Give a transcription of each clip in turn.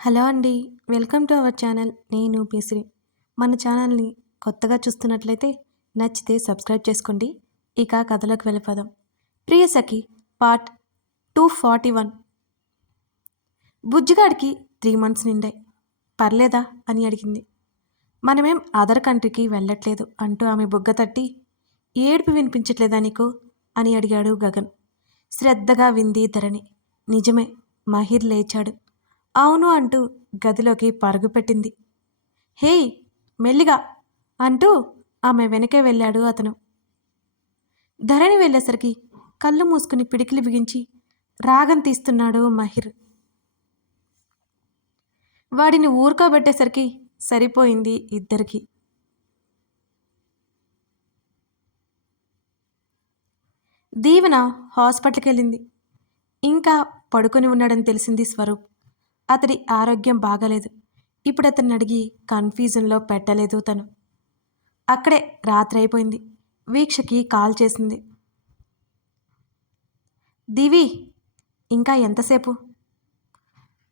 Hello అండి welcome to our channel. నేను పిశ్రీ మన ఛానల్ని కొత్తగా చూస్తున్నట్లయితే నచ్చితే సబ్స్క్రైబ్ చేసుకోండి. ఇక కథలోకి వెళ్ళిపోదాం. Priya Sakhi part two forty one. బుజ్జిగాడికి three months నిండాయి. పర్లేదా అని అడిగింది. మనమేం అదర్ కంట్రీకి వెళ్ళట్లేదు అంటూ ఆమె బుగ్గ తట్టి ఏడుపు వినిపించట్లేదా నీకు? అని అడిగాడు గగన్. శ్రద్ధగా వింది ధరణి. నిజమే మహిర్ లేచాడు. అవును అంటూ గదిలోకి పరుగుపెట్టింది హేయ్ మెల్లిగా అంటూ ఆమె వెనకే వెళ్ళాడు అతను. ధరణి వెళ్ళేసరికి కళ్ళు మూసుకుని పిడికిలి బిగించి రాగం తీస్తున్నాడు మహిర్. వాడిని ఊరుకోబెట్టేసరికి సరిపోయింది ఇద్దరికి. దీవెన హాస్పిటల్కి వెళ్ళింది ఇంకా పడుకొని ఉన్నాడని తెలిసింది స్వరూప్. అతడి ఆరోగ్యం బాగాలేదు. ఇప్పుడు అతన్ని అడిగి కన్ఫ్యూజన్లో పెట్టలేదు తను. అక్కడే రాత్రి అయిపోయింది. వీక్షకి కాల్ చేసింది. దివి ఇంకా ఎంతసేపు?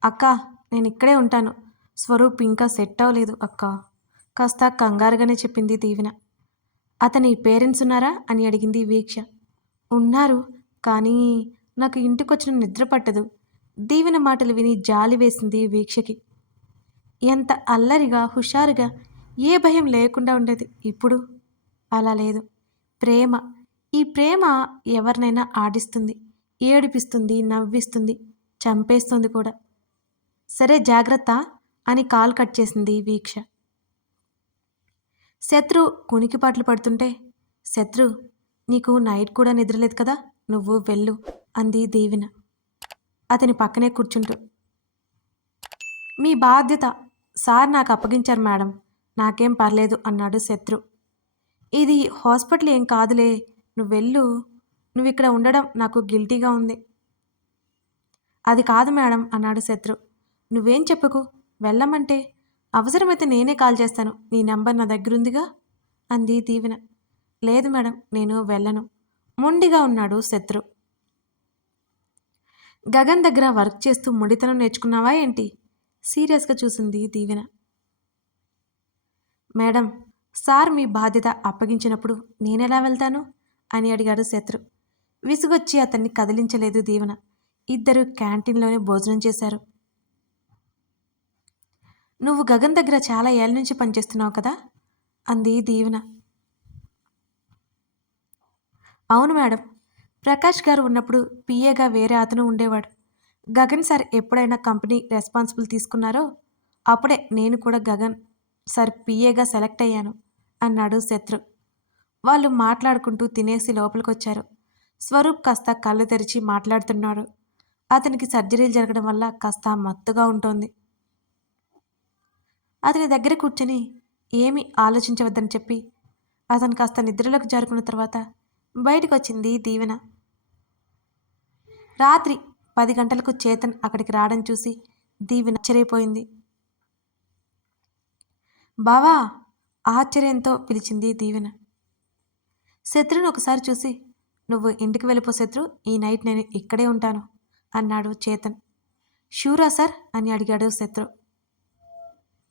అక్క నేను ఇక్కడే ఉంటాను. స్వరూప్ ఇంకా సెట్ అవ్వలేదు అక్క. కాస్త కంగారుగానే చెప్పింది దీవెన. అతని పేరెంట్స్ ఉన్నారా అని అడిగింది వీక్ష. ఉన్నారు కానీ నాకు ఇంటికొచ్చిన నిద్ర పట్టదు. దీవెన మాటలు విని జాలి వేసింది వీక్షకి. ఎంత అల్లరిగా హుషారుగా ఏ భయం లేకుండా ఉండేది. ఇప్పుడు అలా లేదు. ప్రేమ. ఈ ప్రేమ ఎవరినైనా ఆడిస్తుంది ఏడిపిస్తుంది నవ్విస్తుంది చంపేస్తుంది కూడా. సరే జాగ్రత్త అని కాల్ కట్ చేసింది వీక్ష. శత్రు కునికిపాట్లు పడుతుంటే శత్రు నీకు నైట్ కూడా నిద్రలేదు కదా నువ్వు వెళ్ళు అంది దీవెన. అతని పక్కనే కూర్చుంటూ. మీ బాధ్యత సార్ నాకు అప్పగించారు మేడం. నాకేం పర్లేదు అన్నాడు శత్రు. ఇది హాస్పిటల్ ఏం కాదులే. నువ్వు వెళ్ళు. నువ్వు ఇక్కడ ఉండడం నాకు గిల్టీగా ఉంది. అది కాదు మేడం అన్నాడు శత్రు. నువ్వేం చెప్పుకు? వెళ్ళమంటే అవసరమైతే నేనే కాల్ చేస్తాను. నీ నెంబర్ నా దగ్గరుందిగా? అంది దీవెన. లేదు మేడం నేను వెళ్ళను. మొండిగా ఉన్నాడు శత్రు. గగన్ దగ్గర వర్క్ చేస్తూ ముడితనం నేర్చుకున్నావా ఏంటి? సీరియస్గా చూసింది దీవెన. మేడం సార్ మీ బాధ్యత అప్పగించినప్పుడు నేనెలా వెళ్తాను? అని అడిగాడు శత్రు. విసుగొచ్చి అతన్ని కదిలించలేదు దీవెన. ఇద్దరు క్యాంటీన్లోనే భోజనం చేశారు. నువ్వు గగన్ దగ్గర చాలా ఏళ్ళ నుంచి పనిచేస్తున్నావు కదా? అంది దీవెన. అవును మేడం ప్రకాష్ గారు ఉన్నప్పుడు పిఏగా వేరే అతను ఉండేవాడు. గగన్ సార్ ఎప్పుడైనా కంపెనీ రెస్పాన్సిబుల్ తీసుకున్నారో అప్పుడే నేను కూడా గగన్ సార్ పిఏగా సెలెక్ట్ అయ్యాను అన్నాడు శత్రు. వాళ్ళు మాట్లాడుకుంటూ తినేసి లోపలికొచ్చారు. స్వరూప్ కాస్త కళ్ళు తెరిచి మాట్లాడుతున్నాడు. అతనికి సర్జరీలు జరగడం వల్ల కాస్త మత్తుగా ఉంటుంది. అతని దగ్గర కూర్చొని ఏమీ ఆలోచించవద్దని చెప్పి అతను కాస్త నిద్రలోకి జారుకున్న తర్వాత బయటకు వచ్చింది దీవెన. రాత్రి పది గంటలకు చేతన్ అక్కడికి రావడం చూసి దీవెన ఆశ్చర్యపోయింది. బావా! ఆశ్చర్యంతో పిలిచింది దీవెన. శత్రుని ఒకసారి చూసి నువ్వు ఇంటికి వెళ్ళిపో శత్రు ఈ నైట్ నేను ఇక్కడే ఉంటాను అన్నాడు చేతన్. షూరా సార్? అని అడిగాడు శత్రు.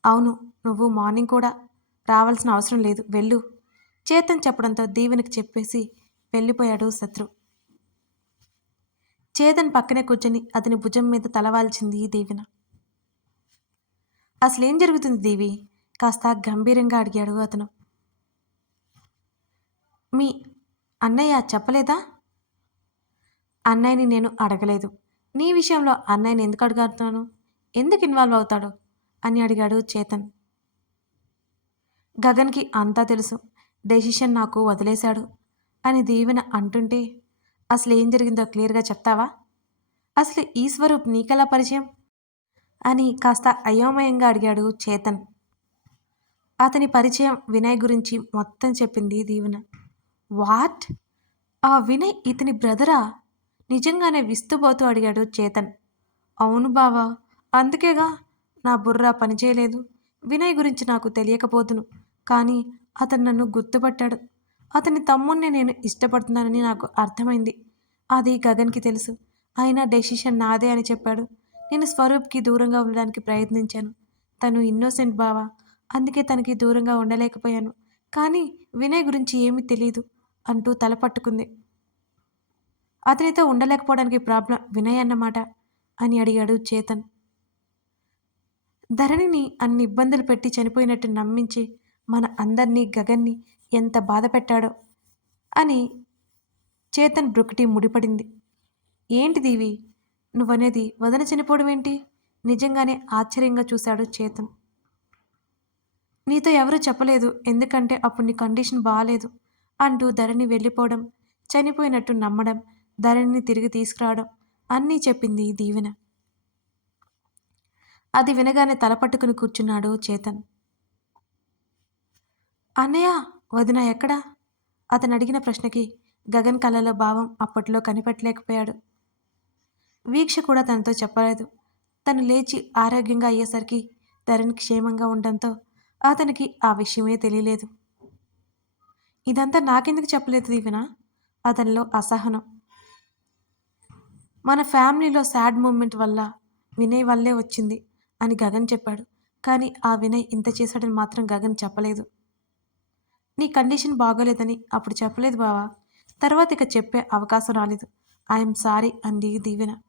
అవును నువ్వు మార్నింగ్ కూడా రావాల్సిన అవసరం లేదు వెళ్ళు. చేతన్ చెప్పడంతో దీవెనకి చెప్పేసి వెళ్ళిపోయాడు శత్రు. చేతన్ పక్కనే కూర్చొని అతని భుజం మీద తలవాల్చింది దేవిన. అసలేం జరుగుతుంది దేవి? కాస్త గంభీరంగా అడిగాడు అతను. మీ అన్నయ్య చెప్పలేదా? అన్నయ్యని నేను అడగలేదు. నీ విషయంలో అన్నయ్యని ఎందుకు అడుగుతున్నాను? ఎందుకు ఇన్వాల్వ్ అవుతాడు? అని అడిగాడు చేతన్. గగన్కి అంతా తెలుసు. డెసిషన్ నాకు వదిలేశాడు. అని దీవెన అంటుంటే అసలు ఏం జరిగిందో క్లియర్గా చెప్తావా? అసలు ఈ స్వరూప్ నీకెలా పరిచయం? అని కాస్త అయోమయంగా అడిగాడు చేతన్. అతని పరిచయం వినయ్ గురించి మొత్తం చెప్పింది దీవెన. వాట్? ఆ వినయ్ ఇతని బ్రదరా? నిజంగానే విస్తుపోతూ అడిగాడు చేతన్. అవును బావా అందుకేగా నా బుర్ర పనిచేయలేదు. వినయ్ గురించి నాకు తెలియకపోతును కానీ అతను నన్ను గుర్తుపట్టాడు. అతని తమ్ముణ్ణి నేను ఇష్టపడుతున్నానని నాకు అర్థమైంది. అది గగన్కి తెలుసు. అయినా డెసిషన్ నాదే అని చెప్పాడు. నేను స్వరూప్కి దూరంగా ఉండడానికి ప్రయత్నించాను. తను ఇన్నోసెంట్ బావా. అందుకే తనకి దూరంగా ఉండలేకపోయాను. కానీ వినయ్ గురించి ఏమీ తెలియదు అంటూ తల పట్టుకుంది. అతనితో ఉండలేకపోవడానికి ప్రాబ్లం వినయ్ అన్నమాట అని అడిగాడు చేతన్. ధరణిని అన్ని ఇబ్బందులు పెట్టి చనిపోయినట్టు నమ్మించి మన అందరినీ గగన్ని ఎంత బాధ పెట్టాడో అని చేతన్ బ్రుకిటి ముడిపడింది. ఏంటి దీవి నువ్వనేది వదన చనిపోవడం ఏంటి నిజంగానే ఆశ్చర్యంగా చూశాడు చేతన్. నీతో ఎవరూ చెప్పలేదు ఎందుకంటే అప్పుడు నీ కండిషన్ బాగాలేదు అంటూ ధరణి వెళ్ళిపోవడం చనిపోయినట్టు నమ్మడం ధరణిని తిరిగి తీసుకురావడం అన్నీ చెప్పింది దీవెన. అది వినగానే తలపట్టుకుని కూర్చున్నాడు చేతన్. అన్నయ్య! వదిన ఎక్కడా? అతను అడిగిన ప్రశ్నకి గగన్ కళ్ళలో భావం అప్పట్లో కనిపెట్టలేకపోయాడు. వీక్ష కూడా తనతో చెప్పలేదు. తను లేచి ఆరోగ్యంగా అయ్యేసరికి ధరణి క్షేమంగా ఉండడంతో అతనికి ఆ విషయమే తెలియలేదు. ఇదంతా నాకెందుకు చెప్పలేదు దీవెన? అతనిలో అసహనం. మన ఫ్యామిలీలో సాడ్ మూమెంట్ వల్ల వినయ్ వల్లే వచ్చింది అని గగన్ చెప్పాడు. కానీ ఆ వినయ్ ఇంత చేశాడని మాత్రం గగన్ చెప్పలేదు. నీ కండిషన్ బాగోలేదని అప్పుడు చెప్పలేదు బావా. తర్వాత ఇక చెప్పే అవకాశం రాలేదు. ఐఎమ్ సారీ అంది దీవెన.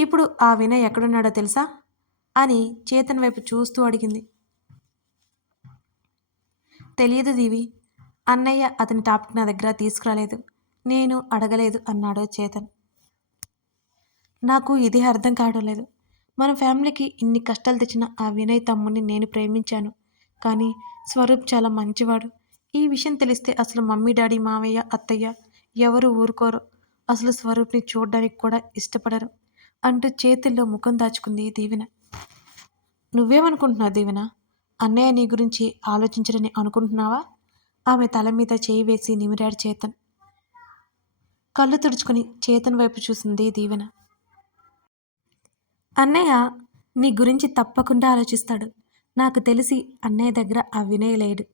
ఇప్పుడు ఆ వినయ్ ఎక్కడున్నాడో తెలుసా? అని చేతన్ వైపు చూస్తూ అడిగింది. తెలియదు దీవి. అన్నయ్య అతని టాపిక్ నా దగ్గర తీసుకురాలేదు. నేను అడగలేదు అన్నాడు చేతన్. నాకు ఇది అర్థం కావడం లేదు. మన ఫ్యామిలీకి ఇన్ని కష్టాలు తెచ్చిన ఆ వినయ్ తమ్ముడిని నేను ప్రేమించాను. కానీ స్వరూప్ చాలా మంచివాడు. ఈ విషయం తెలిస్తే అసలు మమ్మీ డాడీ మావయ్య అత్తయ్య ఎవరు ఊరుకోరు. అసలు స్వరూప్ని చూడడానికి కూడా ఇష్టపడరు అంటూ చేతుల్లో ముఖం దాచుకుంది దీవెన. నువ్వేమనుకుంటున్నావు దీవెన? అన్నయ్య నీ గురించి ఆలోచించడని అనుకుంటున్నావా? ఆమె తల మీద చేయి వేసి నిమిరాడు చేతన్. కళ్ళు తుడుచుకుని చేతన్ వైపు చూసింది దీవెన. అన్నయ్య నీ గురించి తప్పకుండా ఆలోచిస్తాడు. నాకు తెలిసి అన్నయ్య దగ్గర ఆ వినయ్ లేడు.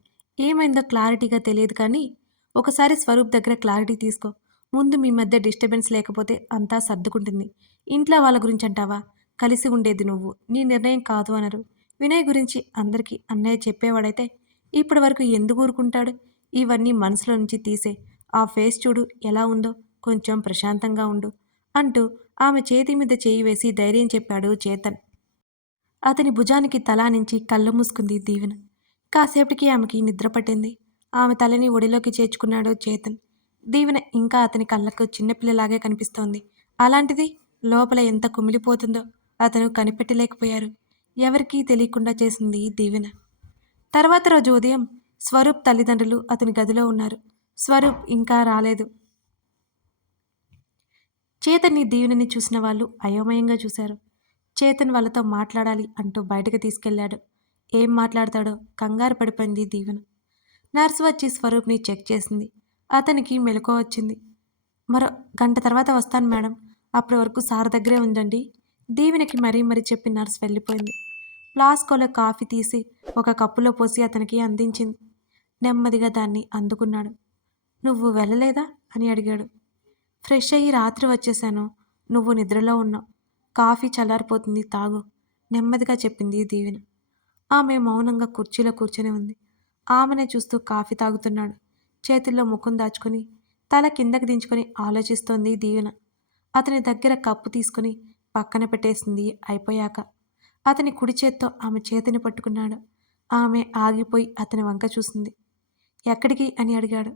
ఏమైందో క్లారిటీగా తెలియదు కానీ ఒకసారి స్వరూప్ దగ్గర క్లారిటీ తీసుకో. ముందు మీ మధ్య డిస్టర్బెన్స్ లేకపోతే అంతా సర్దుకుంటుంది. ఇంట్లో వాళ్ళ గురించి అంటావా? కలిసి ఉండేది నువ్వు. నీ నిర్ణయం కాదు అనరు. వినయ్ గురించి అందరికీ అన్నయ్య చెప్పేవాడైతే ఇప్పటి వరకు ఎందుకు ఊరుకుంటాడు? ఇవన్నీ మనసులో నుంచి తీసే. ఆ ఫేస్ చూడు ఎలా ఉందో కొంచెం ప్రశాంతంగా ఉండు అంటూ ఆమె చేతి మీద చేయి వేసి ధైర్యం చెప్పాడు చేతన్. అతని భుజానికి తలానించి కళ్ళు మూసుకుంది దీవెన. కాసేపటికి ఆమెకి నిద్ర పట్టింది. ఆమె తలని ఒడిలోకి చేర్చుకున్నాడు చేతన్. దీవెన ఇంకా అతని కళ్ళకు చిన్నపిల్లలాగే కనిపిస్తోంది. అలాంటిది లోపల ఎంత కుమిలిపోతుందో అతను కనిపెట్టలేకపోయారు. ఎవరికీ తెలియకుండా చేసింది దీవెన. తర్వాత రోజు ఉదయం స్వరూప్ తల్లిదండ్రులు అతని గదిలో ఉన్నారు. స్వరూప్ ఇంకా రాలేదు. చేతన్ని దీవెనని చూసిన వాళ్ళు అయోమయంగా చూశారు. చేతన్ వాళ్ళతో మాట్లాడాలి అంటూ బయటకు తీసుకెళ్ళాడు ఏం మాట్లాడతాడో కంగారు పడిపోయింది దీవెన. నర్స్ వచ్చి స్వరూప్ని చెక్ చేసింది. అతనికి మెలకువ వచ్చింది. మరో గంట తర్వాత వస్తాను మేడం. అప్పటి వరకు సార్ దగ్గరే ఉండండి. దీవెనకి మరీ మరీ చెప్పి నర్స్ వెళ్ళిపోయింది. ఫ్లాస్కోలో కాఫీ తీసి ఒక కప్పులో పోసి అతనికి అందించింది. నెమ్మదిగా దాన్ని అందుకున్నాడు. నువ్వు వెళ్ళలేదా? అని అడిగాడు. ఫ్రెష్ అయ్యి రాత్రి వచ్చేసాను. నువ్వు నిద్రలో ఉన్నావు. కాఫీ చల్లారిపోతుంది తాగు నెమ్మదిగా చెప్పింది దీవెన. ఆమె మౌనంగా కుర్చీలో కూర్చొని ఉంది. ఆమెనే చూస్తూ కాఫీ తాగుతున్నాడు. చేతుల్లో ముఖం దాచుకొని తల కిందకి దించుకొని ఆలోచిస్తోంది దీవెన. అతని దగ్గర కప్పు తీసుకొని పక్కన పెట్టేసింది అయిపోయాక. అతని కుడి చేత్తో ఆమె చేతిని పట్టుకున్నాడు. ఆమె ఆగిపోయి అతని వంక చూసింది. ఎక్కడికి? అని అడిగాడు.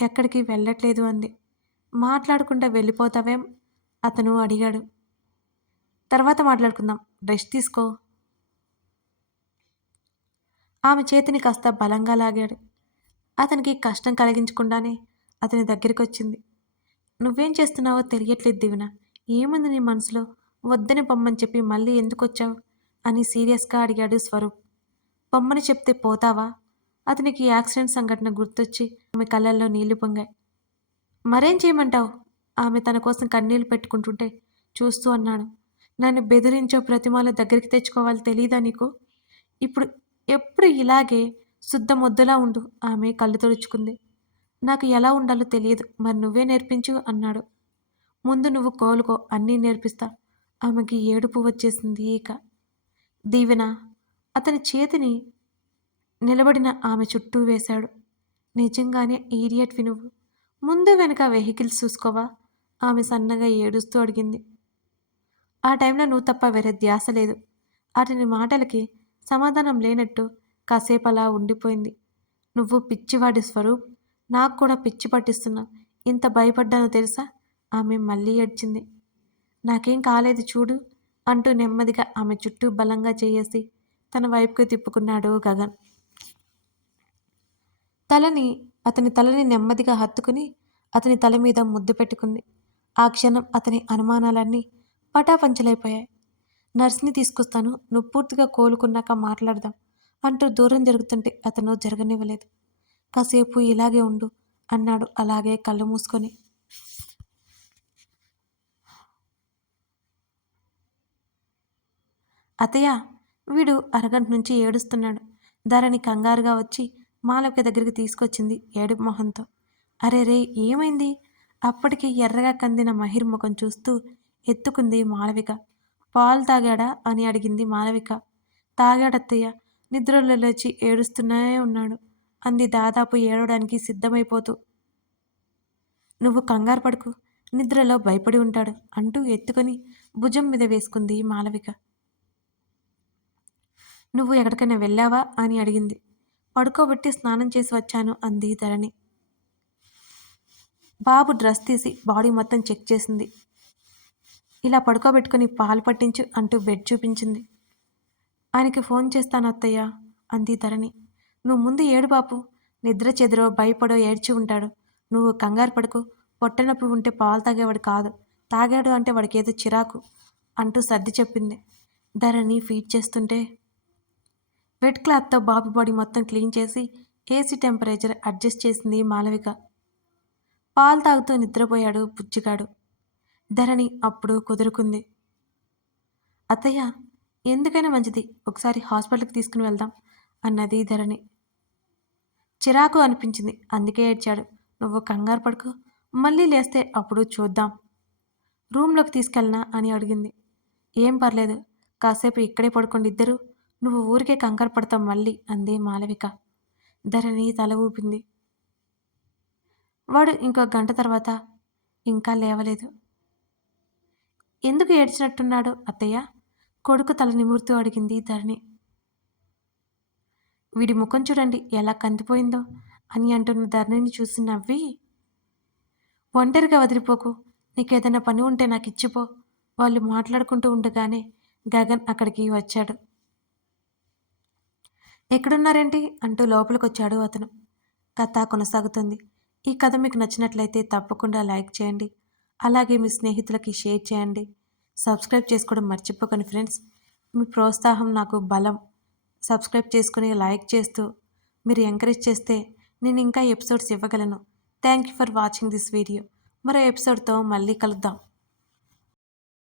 ఎక్కడికి వెళ్ళట్లేదు అంది. మాట్లాడకుండా వెళ్ళిపోతావేం? అతను అడిగాడు. తర్వాత మాట్లాడుకుందాం. రెస్ట్ తీసుకో. ఆమె చేతిని కాస్త బలంగా లాగాడు. అతనికి కష్టం కలిగించకుండానే అతని దగ్గరికి వచ్చింది నువ్వేం చేస్తున్నావో తెలియట్లేదు దివిన. ఏముంది నీ మనసులో? వద్దని పొమ్మని చెప్పి మళ్ళీ ఎందుకు వచ్చావు అని సీరియస్గా అడిగాడు స్వరూప్. పొమ్మని చెప్తే పోతావా? అతనికి యాక్సిడెంట్ సంఘటన గుర్తొచ్చి ఆమె కళ్ళల్లో నీళ్ళు పొంగాయి. మరేం చేయమంటావు? ఆమె తన కోసం కన్నీళ్ళు పెట్టుకుంటుంటే చూస్తూ అన్నాడు. నన్ను బెదిరించో ప్రతిమాల దగ్గరికి తెచ్చుకోవాలి తెలియదా నీకు? ఇప్పుడు ఎప్పుడు ఇలాగే శుద్ధ మొద్దులా ఉండు ఆమె కళ్ళు తుడుచుకుంది. నాకు ఎలా ఉండాలో తెలియదు మరి నువ్వే నేర్పించు అన్నాడు. ముందు నువ్వు కోలుకో అన్నీ నేర్పిస్తా. ఆమెకి ఏడుపు వచ్చేసింది ఇక. దీవెన అతని చేతిని నిలబడిన ఆమె చుట్టూ వేశాడు. నిజంగానే ఈడియట్ వినువు ముందు వెనుక వెహికల్స్ చూసుకోవా? ఆమె సన్నగా ఏడుస్తూ అడిగింది. ఆ టైంలో నువ్వు తప్ప వేరే ధ్యాస లేదు. అతని మాటలకి సమాధానం లేనట్టు కాసేపు అలా ఉండిపోయింది. నువ్వు పిచ్చివాడి స్వరూప్. నాకు కూడా పిచ్చి పట్టిస్తున్నావు ఇంత భయపడ్డానో తెలుసా? ఆమె మళ్ళీ ఏడ్చింది. నాకేం కాలేదు చూడు అంటూ నెమ్మదిగా ఆమె చుట్టూ బలంగా చేయేసి తన వైపుకి తిప్పుకున్నాడు గగన్. తలని అతని తలని నెమ్మదిగా హత్తుకుని అతని తల మీద ముద్దు పెట్టుకుంది. ఆ క్షణం అతని అనుమానాలన్నీ పటాపంచలైపోయాయి. నర్స్ని తీసుకొస్తాను నువ్వు పూర్తిగా కోలుకున్నాక మాట్లాడదాం అంటూ దూరం జరుగుతుంటే అతను జరగనివ్వలేదు. కాసేపు ఇలాగే ఉండు అన్నాడు అలాగే కళ్ళు మూసుకొని. అతయ్య వీడు అరగంట నుంచి ఏడుస్తున్నాడు. ధరణి కంగారుగా వచ్చి మాలవిక దగ్గరికి తీసుకొచ్చింది ఏడుపు మొహంతో. అరే రే ఏమైంది? అప్పటికి ఎర్రగా కందిన మహిర్ ముఖం చూస్తూ ఎత్తుకుంది మాలవిక పాలు తాగాడా? అని అడిగింది మాలవిక తాగాడత్తయ్య నిద్రలో లేచి ఏడుస్తూనే ఉన్నాడు అంది దాదాపు ఏడవడానికి సిద్ధమైపోతూ. నువ్వు కంగారు పడుకు నిద్రలో భయపడి ఉంటాడు అంటూ ఎత్తుకొని భుజం మీద వేసుకుంది మాలవిక నువ్వు ఎక్కడికైనా వెళ్ళావా? అని అడిగింది. పడుకోబెట్టి స్నానం చేసి వచ్చాను అంది ధరణి. బాబు డ్రెస్ తీసి బాడీ మొత్తం చెక్ చేసింది. ఇలా పడుకోబెట్టుకుని పాలు పట్టించు అంటూ బెడ్ చూపించింది. ఆయనకి ఫోన్ చేస్తాను అత్తయ్య అంది ధరణి. నువ్వు ముందు ఏడు బాపు నిద్ర చెదిరో భయపడో ఏడ్చి ఉంటాడు. నువ్వు కంగారు పడుకు పొట్టనొప్పి ఉంటే పాలు తాగేవాడు కాదు తాగాడు అంటే వాడికి ఏదో చిరాకు అంటూ సర్ది చెప్పింది. ధరణి ఫీడ్ చేస్తుంటే వెట్ క్లాత్తో బాబు బాడీ మొత్తం క్లీన్ చేసి ఏసీ టెంపరేచర్ అడ్జస్ట్ చేసింది మాలవిక పాలు తాగుతూ నిద్రపోయాడు బుజ్జిగాడు. ధరణి అప్పుడు కుదురుకుంది. అత్తయ్య ఎందుకైనా మంచిది ఒకసారి హాస్పిటల్కి తీసుకుని వెళ్దాం అన్నది ధరణి. చిరాకు అనిపించింది అందుకే ఏడ్చాడు. నువ్వు కంగారు పడుకు మళ్ళీ లేస్తే అప్పుడు చూద్దాం రూమ్లోకి తీసుకెళ్ళనా? అని అడిగింది. ఏం పర్లేదు కాసేపు ఇక్కడే పడుకోండి ఇద్దరు నువ్వు ఊరికే కంగారు పడతావు మళ్ళీ అంది మాలవిక. ధరణి తల ఊపింది. వాడు ఇంకో గంట తర్వాత ఇంకా లేవలేదు ఎందుకు ఏడ్చినట్టున్నాడు అత్తయ్య? కొడుకు తల నిమురుతూ అడిగింది ధరణి. వీడి ముఖం చూడండి ఎలా కందిపోయిందో అని అంటున్న ధరణిని చూసి నవ్వి ఒంటరిగా వదిలిపోకు నీకేదైనా పని ఉంటే నాకు ఇచ్చిపో వాళ్ళు మాట్లాడుకుంటూ ఉండగానే గగన్ అక్కడికి వచ్చాడు. ఎక్కడున్నారేంటి? అంటూ లోపలికి వచ్చాడు అతను. కథ కొనసాగుతుంది. ఈ కథ మీకు నచ్చినట్లయితే తప్పకుండా లైక్ చేయండి. అలాగే మీ స్నేహితులకి షేర్ చేయండి. సబ్స్క్రైబ్ చేసుకోవడం మర్చిపోకండి ఫ్రెండ్స్. మీ ప్రోత్సాహం నాకు బలం. సబ్స్క్రైబ్ చేసుకుని లైక్ చేస్తూ మీరు ఎంకరేజ్ చేస్తే నేను ఇంకా ఎపిసోడ్స్ ఇవ్వగలను. Thank you for watching this video. మరో ఎపిసోడ్తో మళ్ళీ కలుద్దాం.